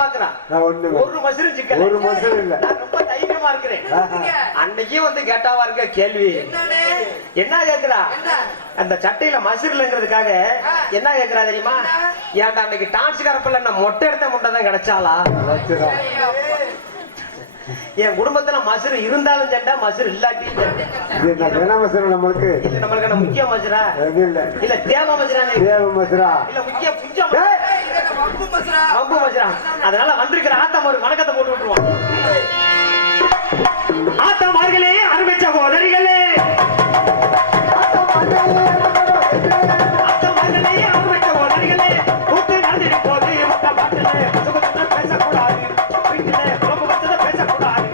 பாக்குறான். ஒரு மசுரும் சிக்கல். ஒரு மசுரும் இல்ல. நான் ரொம்ப தைரியமா இருக்கிறேன். அன்னைக்கு வந்து கேட்டாவா இருக்க கேள்வி என்ன கேக்குறா? அந்த சட்டையில மசுருலங்கிறதுக்காக என்ன கேக்குறா தெரியுமா? ஏன்டா அன்னைக்கு டான்ஸ் கரப்பல நான் மொட்டை எடுத்த முட்டை தான் கிடைச்சாலா? என் குடும்பத்துல மசுரு இருந்தாலும் சண்டை, மசுரு இல்லாட்டி நம்மளுக்கு நம்மளுக்கு முக்கிய மசுரா இல்ல தேவ மசுரா? தேவ மசுரா இல்ல முக்கிய மம்பு மசுரா. அதனால வந்திருக்கிற ஆத்தம் ஒரு வணக்கத்தை போட்டு விட்டுருவோம். ஆத்தமார்களே, அருமை சகோதரிகளே, ஆத்தமார்களே, அருமை சகோதரிகளே, கூத்து நடந்திடும் போது மொத்த பாட்டிலே பேசக்கூடாது, வீட்டிலே குழம்பு வச்சதை பேசக்கூடாது.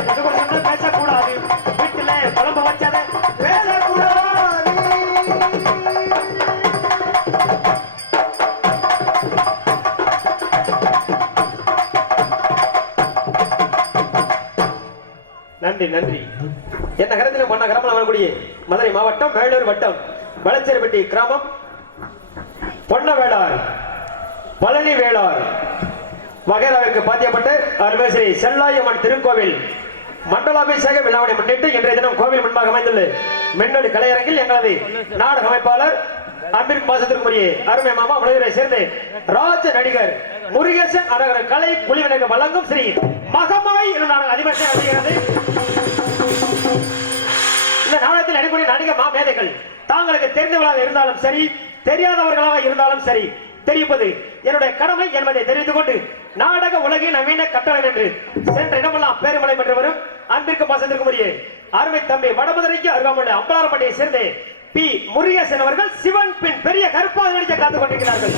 பேசக்கூடாது, வீட்டிலே குழம்பு வச்சதை பேசக்கூடாது. நன்றி நன்றி. என் நகரத்தில் மன்ன கிராமம் வரக்கூடிய மதுரை மாவட்டம் வேலூர் வட்டம் வளச்சேரிப்பட்டி கிராமம் பொன்ன வேளார் பழனி வேளார் வகைராவிற்கு பாத்தியப்பட்டு அருள்மிகு செல்லாயம்மன் திருக்கோவில் மண்டலாபிஷேக விழாவினை முன்னிட்டு இன்றைய தினம் கோவில் முன்பாக அமைந்துள்ள மின்னொலி கலையரங்கில் எங்களது நாடக அமைப்பாளர் அன்பிற்கு பாசத்திற்குரிய அருமை மாமா உலகரை சேர்ந்து ராஜ நடிகர் முருகேசன் அழகர கலை குழுவினருக்கு வழங்கும் ஸ்ரீ மகமாய் எனும் நாடக அதிபர் வருகிறது. இந்த நாடகத்தில் நடிகக்கூடிய நடிக மாமேதைகள் தாங்களுக்கு தெரிந்தவர்களாக இருந்தாலும் சரி, தெரியாதவர்களாக இருந்தாலும் சரி, தெரிவிப்பது என்னுடைய கடமை என்பதை தெரிவித்துக் கொண்டு நாடக உலகின் நவீன கட்டளை என்று சென்ற இடமெல்லாம் பேருமலை பெற்று வரும் அன்பிற்கு பாசத்திற்குரிய அருமை தம்பி வடமதுரைக்கு அருகாமையுள்ள அம்பலாரப்பட்டியை சேர்ந்து பி முருகேசன் அவர்கள் சிவன் பின் பெரிய கருப்பாக நடிக்க காத்துக் கொண்டிருக்கிறார்கள்.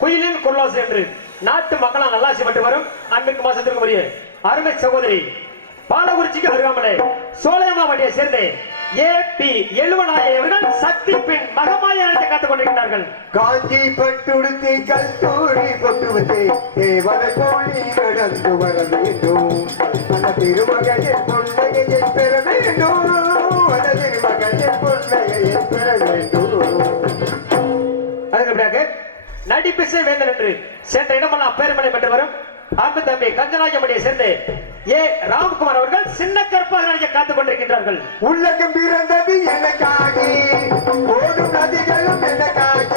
குயிலின் குரலாசு என்று நாட்டு மக்களால் நல்லாசி பட்டு வரும் அன்பிற்கு மாசத்திற்கு அருமை சகோதரி பாலகுறிச்சிக்கு அருகாமலே சோலையம்மாவட்டியை சேர்ந்த ஏ.பி. எழுவனாய அவர்கள் சக்தி பின் மகமாய காத்துக் கொண்டிருக்கிறார்கள். காஞ்சி பட்டுடுத்தி கஸ்தூரி பொட்டுவத்தை தேவன கோழி நடந்து வர வேண்டும். அந்த திருமகையின் பொன்னையை பெற வேண்டும். அந்த திருமகையின் பொன்னையை பெற வேண்டும். அதுக்கு நடிப்பிசை வேந்தன் என்று சென்ற இடமெல்லாம் பேருமலை பெற்று வரும் அன்பு தம்பி கஞ்சனாயமடியை சேர்ந்து ஏ ராம்குமார் அவர்கள் சின்ன கருப்பாக நடிக்க காத்துக் கொண்டிருக்கின்றார்கள். உலகம் பிறந்தது எனக்காக, ஓடும் நதிகளும் எனக்காக,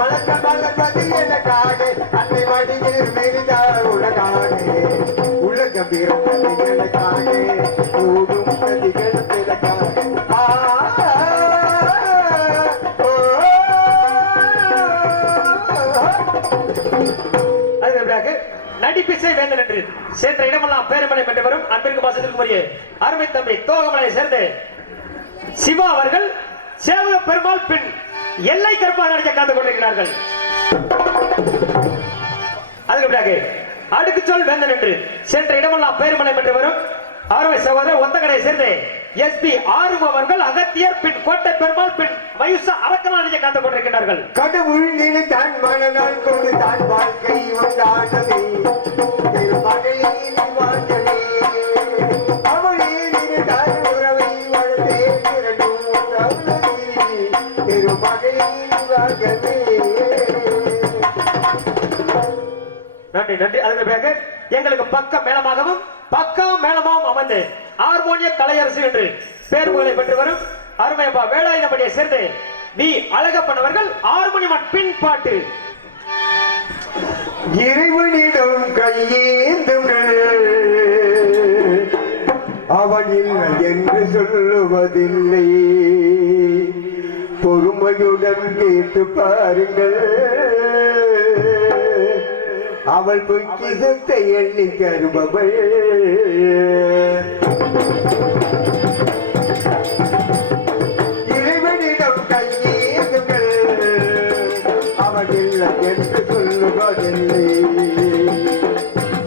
மலர்கள் வளர்ப்பது எனக்காக, அன்னை மடியில் விரிந்தார் உலகாக. உலகம் பிறந்தது எனக்காக, ஓடும் நதிகளும் எனக்காக. அதற்கு பிறகு நடிப்பிசை வேந்தன் என்று சென்ற இடமெல்லாம் பேரமலை பெற்று வரும் அன்பிற்கு பாசத்திற்கு உரிய அருமை தம்பி தோகமலையை சேர்ந்து சிவா அவர்கள் சேவக பெருமாள் பின் எல்லை கருப்பாக நடிக்க காத்துக் கொண்டிருக்கிறார்கள். அதுக்கு பிறகு அடுக்கு சொல் வேந்தன் என்று சென்ற இடமெல்லாம் பேரமலை பெற்று வரும் அருமை சகோதரர் ஒத்தக்கடையை சேர்ந்து எஸ்பி ஆறும் அவர்கள் அகத்தியர் பின் கோட்டை பெருமாள் பின் மயூச அரக்கனா நடிக்க காத்துக் கொண்டிருக்கிறார்கள். கடவுள் நினைத்தான் மனநாள் கொண்டு தான் வாழ்க்கை உண்டானதே, திருமகளின் வாழ்க்கை அவளே நினைத்தால் உறவை வளர்த்தே திரண்டும் உண்டானதே, திருமகளின் வாழ்க்கை. நன்றி நன்றி. அதற்கு பிறகு எங்களுக்கு பக்க மேளமாகவும் பக்கம் மேளமாகவும் அமர்ந்து ஹார்மோனிய கலையரசு என்று பேர்களை பெற்று வரும் அருமையப்பா வேலாயுதபடியை சேர்ந்து வி அழகப்பனவர்கள் ஹார்மோனியம் பின் பாட்டு. இறைவனிடம் கையேந்துங்கள், அவன் இல்லை என்று சொல்லுவதில்லை, பொறுமையுடன் கேட்டு பாருங்கள், அவள் பொய்க்கிசத்தை எண்ணி தருபவள். இறைவனிடம் கையேந்துங்கள், அவன் இல்லை என்று சொல்லுவதில்லை,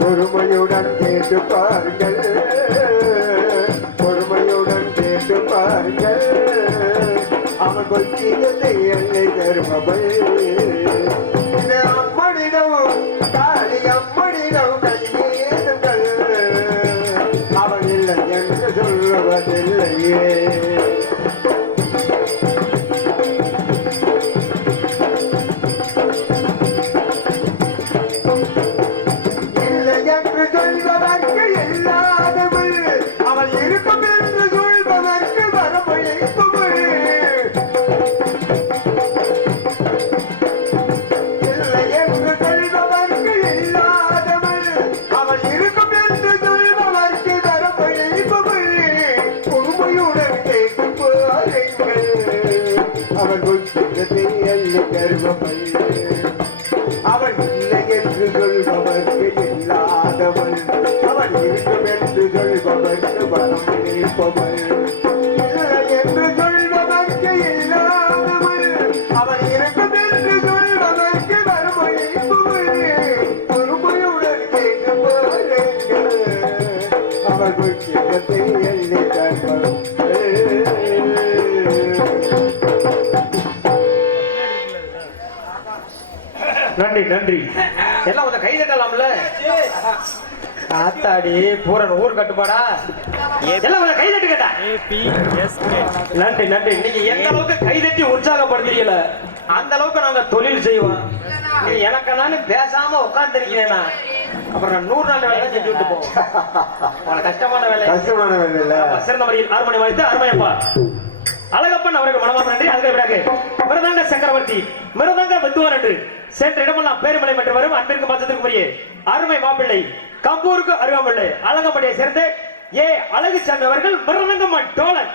பொறுமையுடன் கேட்டு பாருங்கள், பொறுமையுடன் கேட்டு பாருங்கள், அவன் பொய்க்கிசத்தை எண்ணி தருபவள். அம்மனிடம் காளி அம்மனிடம் கையேந்துங்கள், அவன் இல்லை என்று சொல்லுவதில்லையே. இல்லை என்று சொல்பவர்க்கு இல்லாதவள், அவள் இருக்கும் என்று சொல்பவர்க்கு வரமழைப்பவள். இல்லை என்று சொல்பவர்க்கு இல்லாதவள், அவள் இருக்கும் என்று சொல்பவர்க்கு வரமழைப்பவள். பொறுமையுடன் கேட்டு பாருங்கள், அவன் புத்தகத்தை அள்ளி தருபவள். அவன் இல்லை என்று சொல்பவர்க்கு இல்லாதவள், அவன் இருக்கும் என்று சொல்பவர்க்கு வரம் நினைப்பவள். இல்லை என்று சொல்பவர்க்கு இல்லாதவள், அவன் இருக்கும் என்று சொல்பவர்க்கு வரம் நினைப்பவள். பொறுமையுடன் கேட்டு பாருங்கள், அவன் புத்தகத்தை அள்ளி தருபவள். நன்றி நன்றி. எல்லாம் கொஞ்சம் கை தட்டலாம்ல. ஆத்தாடி பூரன் ஊர் கட்டுப்பாடா. எல்லாம் கொஞ்சம் கை தட்டு கேட்டா. நன்றி நன்றி. நீங்க எந்த அளவுக்கு கை தட்டி உற்சாகப்படுத்துறீங்கள அந்த அளவுக்கு நாங்க தொழில் செய்வோம். எனக்கு நான் பேசாம உட்கார்ந்து இருக்கிறேன்னா அப்புறம் 100 நாள் வேலை செஞ்சு விட்டு போவோம். கஷ்டமான வேலை. கஷ்டமான வேலை இல்ல. சிறந்த முறையில் ஆர்மணி வாய்த்து அருமையப்பா அழகப்பன் அவர்கள் மனமார்ந்த நன்றி. அதுக்கு பிறகு மிருதங்க சக்கரவர்த்தி மிருதங்க வித்துவான் என்று சென்ற இடமெல்லாம் பேருமலை மற்றும் வரும் அன்பிற்கு பாசத்திற்கு உரிய அருமை மாப்பிள்ளை கம்பூருக்கு அருகாமல்லை அழகப்படியை சேர்ந்து ஏ அழகுசாமி அவர்கள் மிருதங்கம்மன் டோலன்.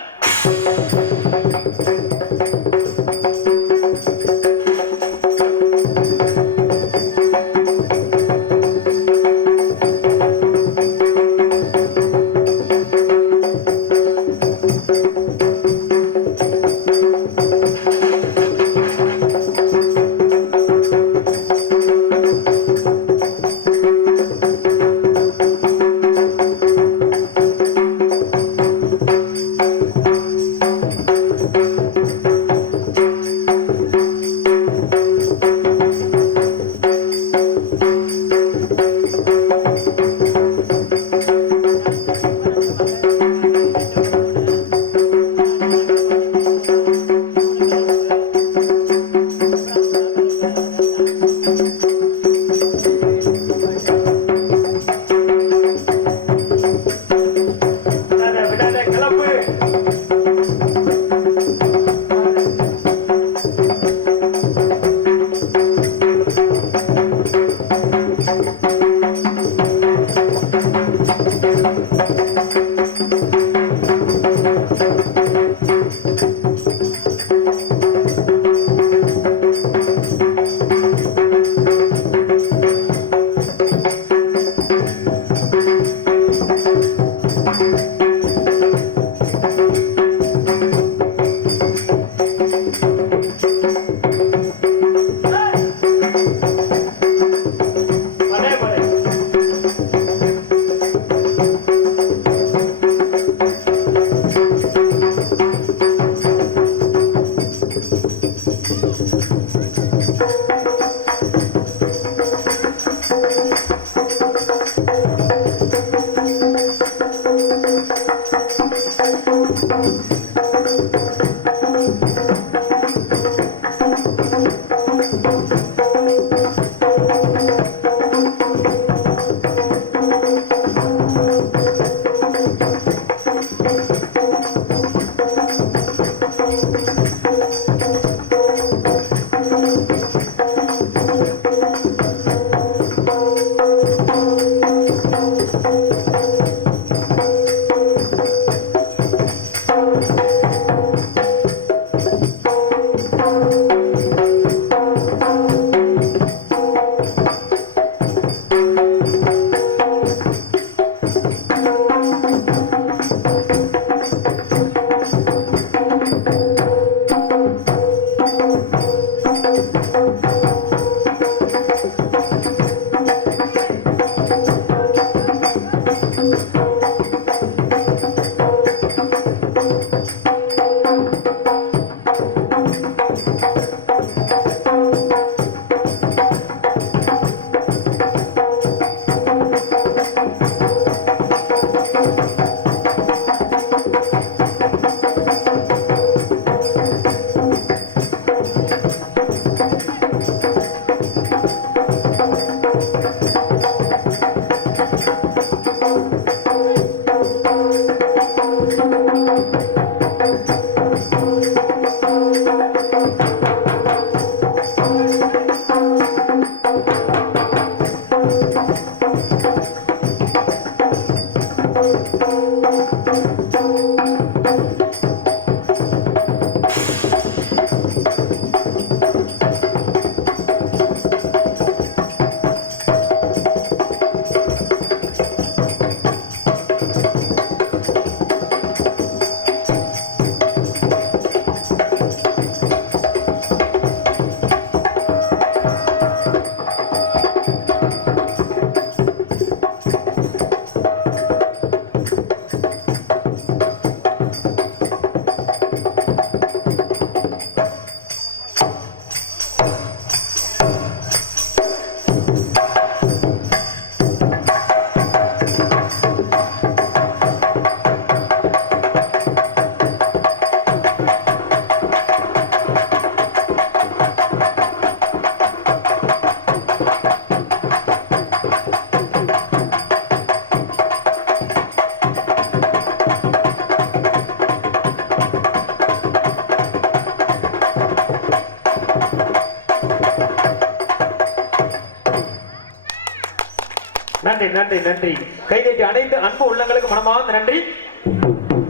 நன்றி நன்றி நன்றி. கைதேட்டி அனைத்து அன்பு உள்ளங்களுக்கு மனமார்ந்த நன்றி.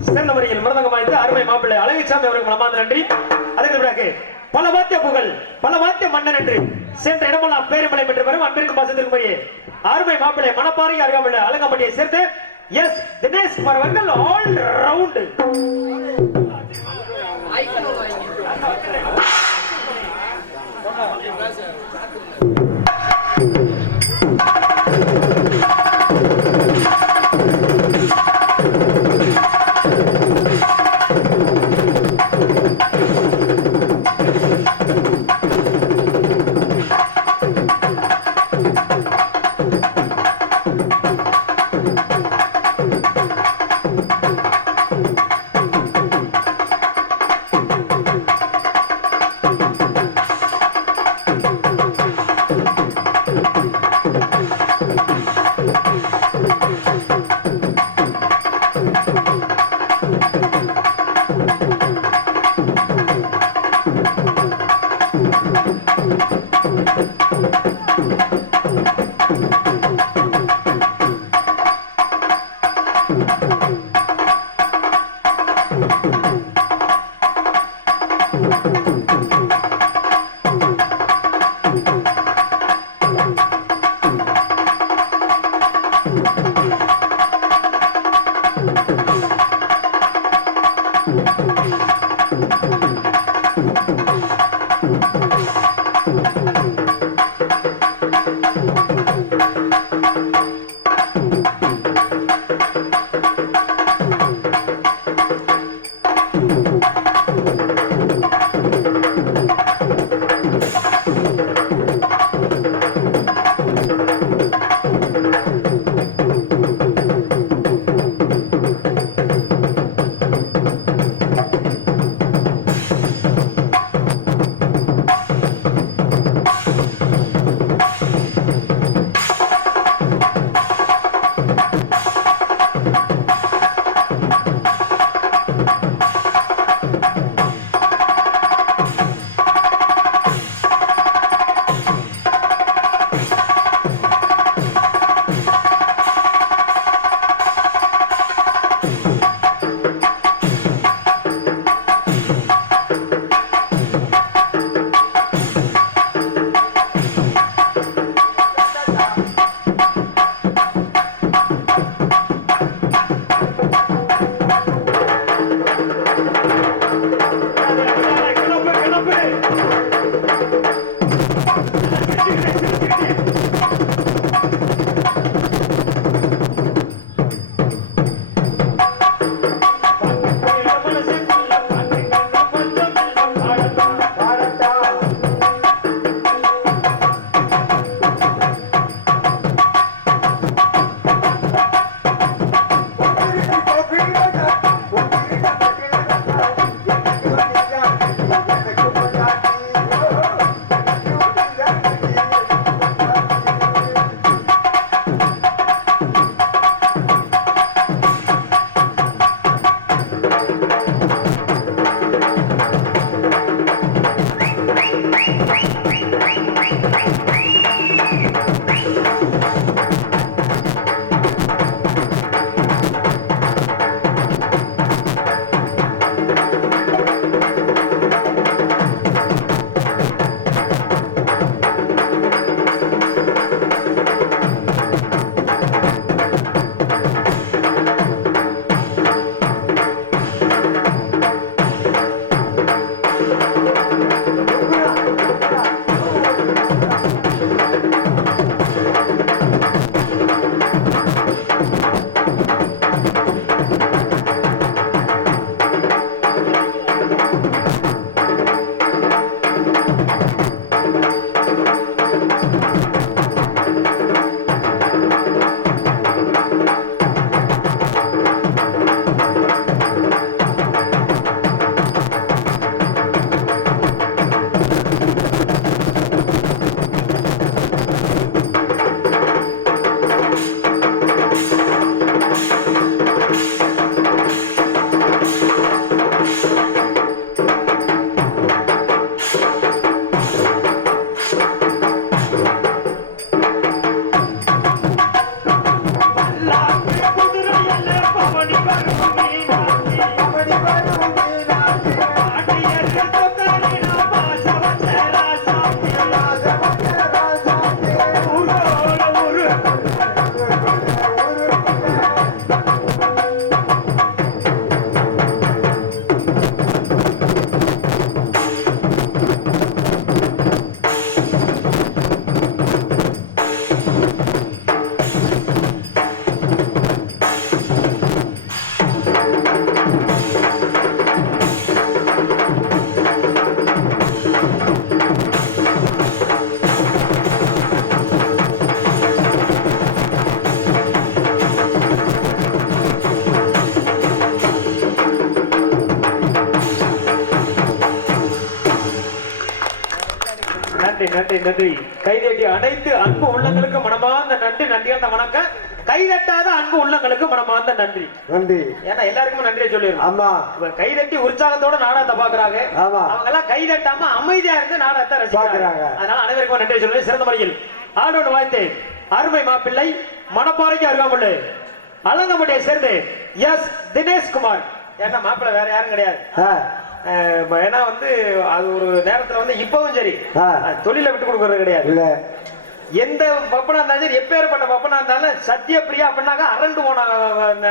சிறந்த முறையில் மிருதங்கம் வாய்ந்த அருமை மாப்பிள்ளை அழகிசாமி அவருக்கு மனமார்ந்த நன்றி. அதற்கு பிறகு பல வாத்திய புகழ் பல வாத்திய மன்னன் என்று சென்ற இடமெல்லாம் பேருமலை பெற்று வரும் அன்பிற்கும் பாசத்திற்கும் போய் அருமை மாப்பிள்ளை மணப்பாறை அருகாமையுள்ள அலங்கம்பட்டியை சேர்த்து எஸ் தினேஷ் குமார் அவர்கள் ஆல் ரவுண்ட் நன்றி நன்றி நன்றி. கைதட்டி அனைத்து அன்பு உள்ளங்களுக்கு மனமார்ந்த நன்றி. நன்றியான வணக்கம். கைதட்டாத அன்பு உள்ளங்களுக்கு மனமார்ந்த நன்றி. நன்றி. ஏன்னா எல்லாருக்கும் நன்றியை சொல்லிடுறோம். ஆமா. கைதட்டி உற்சாகத்தோட நாடகத்தை பாக்குறாங்க. ஆமா. அவங்க எல்லாம் கைதட்டாம அமைதியா இருந்து நாடகத்தை ரசிக்கிறாங்க. அதனால அனைவருக்கும் நன்றி சொல்லி சிறந்த முறையில் ஆடோடு வாழ்த்து அருமை மாப்பிள்ளை மணப்பாறைக்கு அருகாமலே அலங்கம்பட்டியை சேர்ந்து எஸ் தினேஷ்குமார். ஏன்னா மாப்பிள்ளை வேற யாரும் கிடையாது. ஏன்னா வந்து அது ஒரு நேரத்துல வந்து இப்பவும் சரி தொழில விட்டு கொடுக்கறது கிடையாது. எந்த பப்பனா இருந்தாலும் சரி, எப்பேற்பட்ட பப்பனா இருந்தாலும் சத்யபிரியா அப்படின்னாக்க அரண்டு போன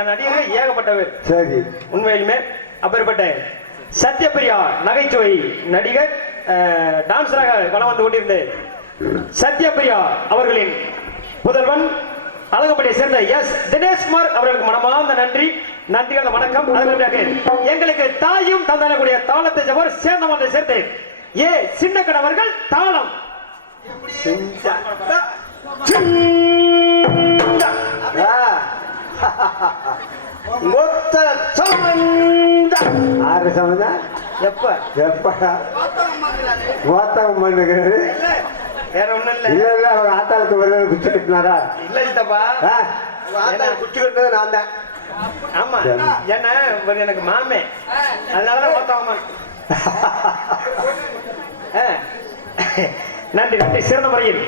நடிகர்கள் ஏகப்பட்ட பேர். சரி, உண்மையிலுமே அப்பேற்பட்ட சத்யபிரியா நகைச்சுவை நடிகர் டான்சராக வலம் வந்து கொண்டிருந்த சத்யபிரியா அவர்களின் புதல்வன் அலங்கம்பட்டியை சேர்ந்த எஸ் தினேஷ்குமார் அவர்களுக்கு மனமார்ந்த நன்றி. நன்றிகள் வணக்கம். எங்களுக்கு தாயும் தந்தனக்கூடிய தாளத்தை ஜவர் சேர்ந்தவனை சேர்த்து ஏ சின்ன கணவர்கள் தாளம் ஆறு சமந்தா எப்ப எப்ப மோத்தகம் பண்ணுகிறது வேற ஒண்ணும் இல்ல. இல்ல இல்ல அவங்க ஆத்தாளத்து ஒரு குச்சி கட்டினாரா? இல்ல சித்தப்பா, குச்சி கட்டினது நான் தான். ஆமா, ஏன்னா எனக்கு மாமே, அதனாலதான் மோத்தகம். நன்றி நன்றி. சிறந்த முறையில்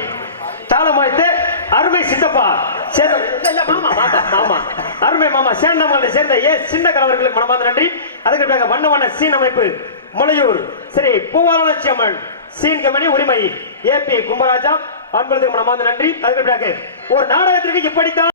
தாளம் வாய்த்து அருமை சித்தப்பா மாமா மாமா அருமை மாமா சேந்தமலை சேர்ந்த சின்ன கணவர்களுக்கு மனமார்ந்த நன்றி. அதுக்கு பிறகு வண்ண வண்ண சீன் அமைப்பு முளையூர் ஸ்ரீ பூவாலட்சி அம்மன் சீன் கம்பெனி உரிமை ஏபி கும்பராஜா அன்பர்களுக்கு மனமார்ந்த நன்றி. அதுக்கு பிறகு ஒரு நாடகத்திற்கு இப்படித்தான்